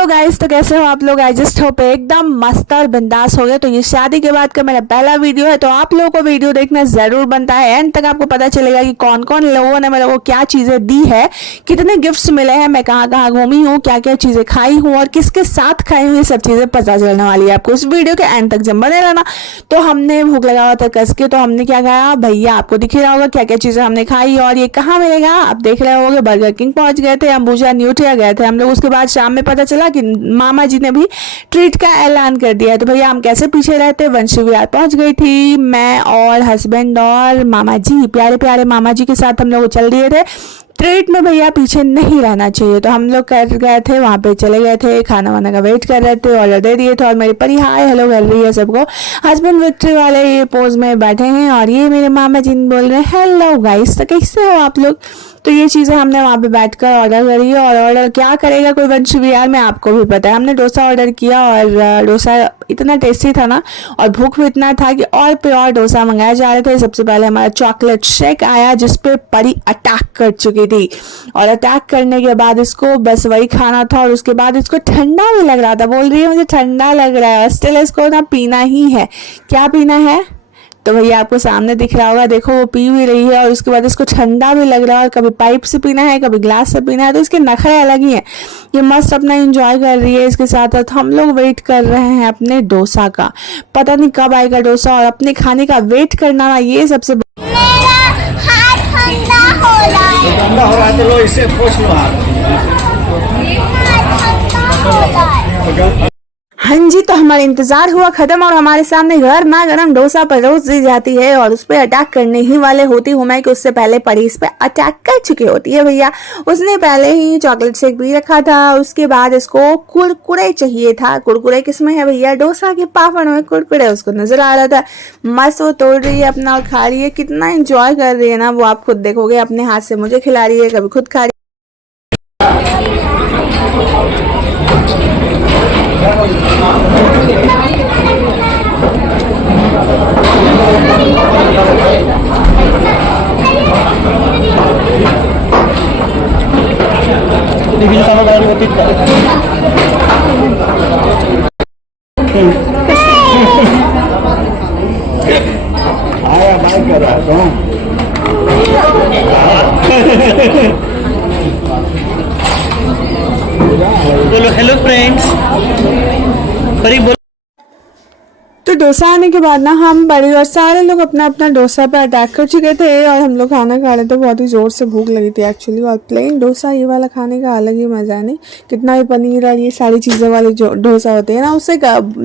Hello guys, तो कैसे हो आप लोग। आई जस्ट होप एकदम मस्त और बिंदास हो गए। तो ये शादी के बाद का मेरा पहला वीडियो है, तो आप लोगों को वीडियो देखना जरूर बनता है। एंड तक आपको पता चलेगा कि कौन कौन लोगों ने मेरे को क्या चीजें दी है, कितने गिफ्ट्स मिले हैं, मैं कहाँ कहाँ घूमी हूँ, क्या क्या चीजें खाई हूँ और किसके साथ खाई हूँ, ये सब चीजें पता चलने वाली है आपको इस वीडियो के एंड तक जब बने रहना। तो हमने भूख लगा हुआ था कस के, तो हमने क्या खाया भैया, आपको दिख रहा होगा क्या क्या चीजें हमने खाई और ये कहाँ मिलेगा आप देख रहे होगे। बर्गर किंग पहुंच गए थे, अंबुजा न्यूट्रिया गए थे हम लोग। उसके बाद शाम में पता चला कि मामा जी ने भी ट्रीट का ऐलान कर दिया है। तो भैया हम कैसे पीछे रहते, वंशी विहार पहुंच गई थी मैं और हस्बैंड और मामा जी, प्यारे प्यारे मामा जी के साथ हम लोग चल दिए थे। ट्रीट में भैया पीछे नहीं रहना चाहिए, तो हम लोग कर गए थे वहाँ पे, चले गए थे, खाना वाना का वेट कर रहे थे, ऑर्डर दे दिए थे और मेरी परी हाय हेलो कर रही है सबको। हस्बैंड विक्ट्री वाले ये पोज में बैठे हैं और ये मेरे मामा जी बोल रहे हैं हेलो गाइस, तो कैसे हो आप लोग। तो ये चीज़ें हमने वहाँ पे बैठकर ऑर्डर करी है। और ऑर्डर क्या करेगा कोई वंश विहार में, आपको भी पता है। हमने डोसा ऑर्डर किया और डोसा इतना टेस्टी था ना, और भूख भी इतना था कि और पे और डोसा मंगाए जा रहे थे। सबसे पहले हमारा चॉकलेट शेक आया जिसपे परी अटैक कर चुकी थी, और अटैक करने के बाद इसको बस वही खाना था। और उसके बाद इसको ठंडा भी लग रहा था, बोल रही है मुझे ठंडा लग रहा है, स्टिल इसको ना पीना ही है। क्या पीना है तो भैया आपको सामने दिख रहा होगा, देखो वो पी भी रही है और उसके बाद इसको ठंडा भी लग रहा है। और कभी पाइप से पीना है, कभी ग्लास से पीना है, तो इसके नखरे अलग ही हैं। ये मस्त अपना एंजॉय कर रही है इसके साथ साथ। हम लोग वेट कर रहे हैं अपने डोसा का, पता नहीं कब आएगा डोसा। और अपने खाने का वेट करना ना, ये सबसे मेरा हाथ ठंडा हो रहा है। ठंडा हो रहा है तो लो इससे पूछ लो आप। हाथ ठंडा हो रहा है। हाँ जी, तो हमारा इंतजार हुआ खत्म और हमारे सामने गर्मा गर्म डोसा परोस दी जाती है। और उस पर अटैक करने ही वाले होती हूँ मैं कि उससे पहले परी इस पर अटैक कर चुकी होती है भैया। उसने पहले ही चॉकलेट शेक पी रखा था, उसके बाद इसको कुरकुरे चाहिए था। कुरकुरे किसमें है भैया, डोसा के पापड़ में कुरकुरे उसको नजर आ रहा था। मस्त वो तोड़ रही है अपना और खा रही है, कितना इंजॉय कर रही है ना वो, आप खुद देखोगे। अपने हाथ से मुझे खिला रही है, कभी खुद खा रही है। आया बाइक कर रहा है बोलो हेलो फ्रेंड्स, परी बोलो। तो डोसा आने के बाद ना हम बड़े और सारे लोग अपना अपना डोसा पे अटैक कर चुके थे और हम लोग खाना खा रहे थे। बहुत ही ज़ोर से भूख लगी थी एक्चुअली। और प्लेन डोसा ये वाला खाने का अलग ही मज़ा है, नहीं कितना भी पनीर और ये सारी चीज़ें वाले जो डोसा होते हैं ना, उससे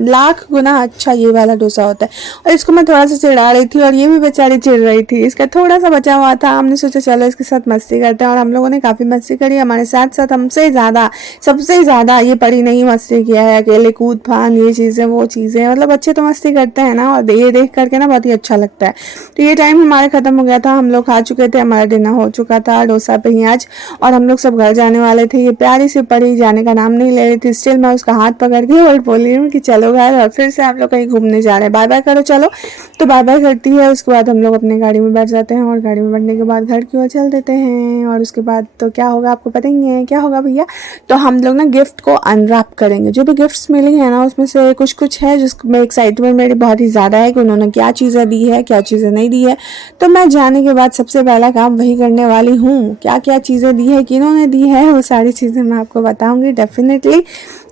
लाख गुना अच्छा ये वाला डोसा होता है। और इसको मैं थोड़ा सा चिढ़ा रही थी और ये भी बेचारी चिढ़ रही थी, इसका थोड़ा सा बचा हुआ था। हमने सोचा चलो इसके साथ मस्ती करते हैं, और हम लोगों ने काफ़ी मस्ती करी। हमारे साथ साथ हमसे ज़्यादा, सबसे ज़्यादा ये परी नहीं मस्ती किया है, अकेले कूद फान ये चीज़ें वो चीज़ें, मतलब बच्चे तो मस्ती करते हैं ना, और ये देख करके ना बहुत ही अच्छा लगता है। तो ये टाइम हमारे खत्म हो गया था, हम लोग खा चुके थे, हमारा डिनर हो चुका था डोसा पे ही आज, और हम लोग सब घर जाने वाले थे। ये प्यारी सी परी जाने का नाम नहीं ले रही थी, स्टिल मैं उसका हाथ पकड़ के और बोल रही हूँ कि चलो घर, और फिर से हम लोग कहीं घूमने जा रहे हैं, बाय बाय करो चलो। तो बाय बाय करती है, उसके बाद हम लोग अपनी गाड़ी में बैठ जाते हैं और गाड़ी में बैठने के बाद घर की ओर चल देते हैं। और उसके बाद तो क्या होगा आपको पता ही है क्या होगा भैया। तो हम लोग ना गिफ्ट को अनरैप करेंगे, जो भी गिफ्ट्स मिली है ना उसमें से कुछ कुछ है जिसमें एक्साइटमेंट मेरी बहुत ही ज़्यादा है कि उन्होंने क्या चीज़ें दी है, क्या चीज़ें नहीं दी है। तो मैं जाने के बाद सबसे पहला काम वही करने वाली हूँ, क्या क्या चीज़ें दी है, किन्होंने दी है, वो सारी चीज़ें मैं आपको बताऊँगी डेफिनेटली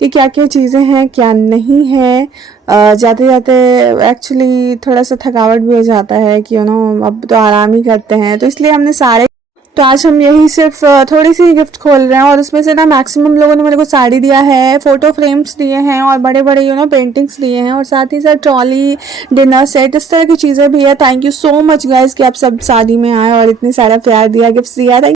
कि क्या क्या चीज़ें हैं क्या नहीं है। जाते जाते एक्चुअली थोड़ा सा थकावट भी हो जाता है कि अब तो आराम ही करते हैं, तो इसलिए हमने सारे, तो आज हम यही सिर्फ थोड़ी सी गिफ्ट खोल रहे हैं। और उसमें से ना मैक्सिमम लोगों ने मेरे को साड़ी दिया है, फोटो फ्रेम्स दिए हैं और बड़े बड़े पेंटिंग्स दिए हैं, और साथ ही साथ ट्रॉली, डिनर सेट, इस तरह की चीज़ें भी है। Thank you so much guys कि आप सब शादी में आए और इतनी सारा प्यार दिया, गिफ्ट्स दिया था।